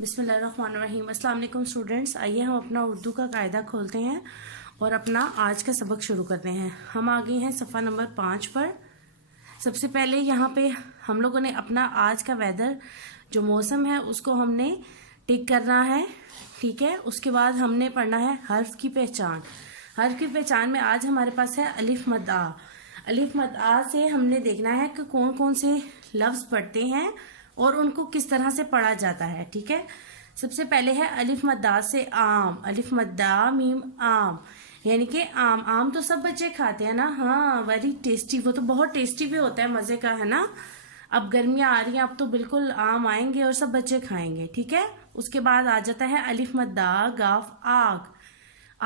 बिस्मिल्लाहिर्रहमानिर्रहीम। अस्सलाम वालेकुम स्टूडेंट्स, आइए हम अपना उर्दू का कायदा खोलते हैं और अपना आज का सबक शुरू करते हैं। हम आ गए हैं सफ़ा नंबर 5 पर। सबसे पहले यहाँ पे हम लोगों ने अपना आज का वेदर जो मौसम है उसको हमने टिक करना है, ठीक है। उसके बाद हमने पढ़ना है हर्फ की पहचान। हर्फ की पहचान में आज हमारे पास है अलिफ मद आ। अलिफ मद आ से हमने देखना है कि कौन कौन से लफ्ज़ पढ़ते हैं और उनको किस तरह से पढ़ा जाता है, ठीक है। सबसे पहले है अलिफ मद्दा से आम। अलिफ मद्दा मीम आम, यानी कि आम। आम तो सब बच्चे खाते हैं ना, हाँ, वेरी टेस्टी। वो तो बहुत टेस्टी भी होता है, मजे का है ना। अब गर्मियां आ रही हैं, अब तो बिल्कुल आम आएंगे और सब बच्चे खाएंगे, ठीक है। उसके बाद आ जाता है अलिफ मद्दा गाफ आग।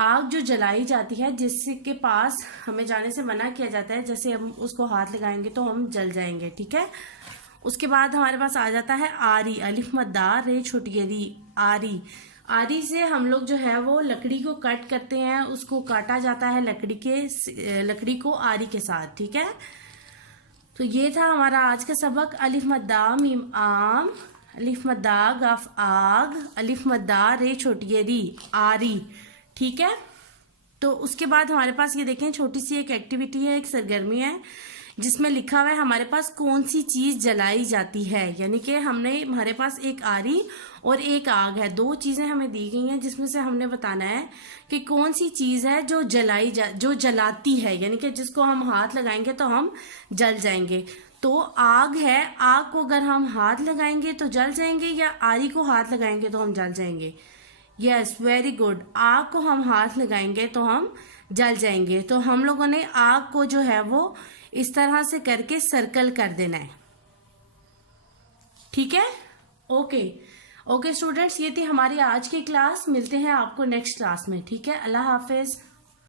आग जो जलाई जाती है, जिसके पास हमें जाने से मना किया जाता है, जैसे हम उसको हाथ लगाएंगे तो हम जल जाएंगे, ठीक है। उसके बाद हमारे पास आ जाता है आरी। अलिफ मद्दा रे छोटी री, आरी। आरी से हम लोग जो है वो लकड़ी को कट करते हैं, उसको काटा जाता है लकड़ी को आरी के साथ, ठीक है। तो ये था हमारा आज का सबक। अलिफ मद्दा मीम आम, अलिफ मद्दा गफ आग, अलिफ मद्दा रे छोटी री, आरी, ठीक है। तो उसके बाद हमारे पास ये देखें, छोटी सी एक एक्टिविटी है, एक सरगर्मी है, जिसमें लिखा हुआ है हमारे पास कौन सी चीज जलाई जाती है। यानी कि हमारे पास एक आरी और एक आग है, दो चीजें हमें दी गई हैं, जिसमें से हमने बताना है कि कौन सी चीज है जो जो जलाती है, यानी कि जिसको हम हाथ लगाएंगे तो हम जल जाएंगे। तो आग है, आग को अगर हम हाथ लगाएंगे तो जल जाएंगे, या आरी को हाथ लगाएंगे तो हम जल जाएंगे। Yes, very good. आग को हम हाथ लगाएंगे तो हम जल जाएंगे। तो हम लोगों ने आग को जो है वो इस तरह से करके सर्कल कर देना है, ठीक है। ओके स्टूडेंट्स, ये थी हमारी आज की क्लास। मिलते हैं आपको नेक्स्ट क्लास में, ठीक है। अल्लाह हाफिज।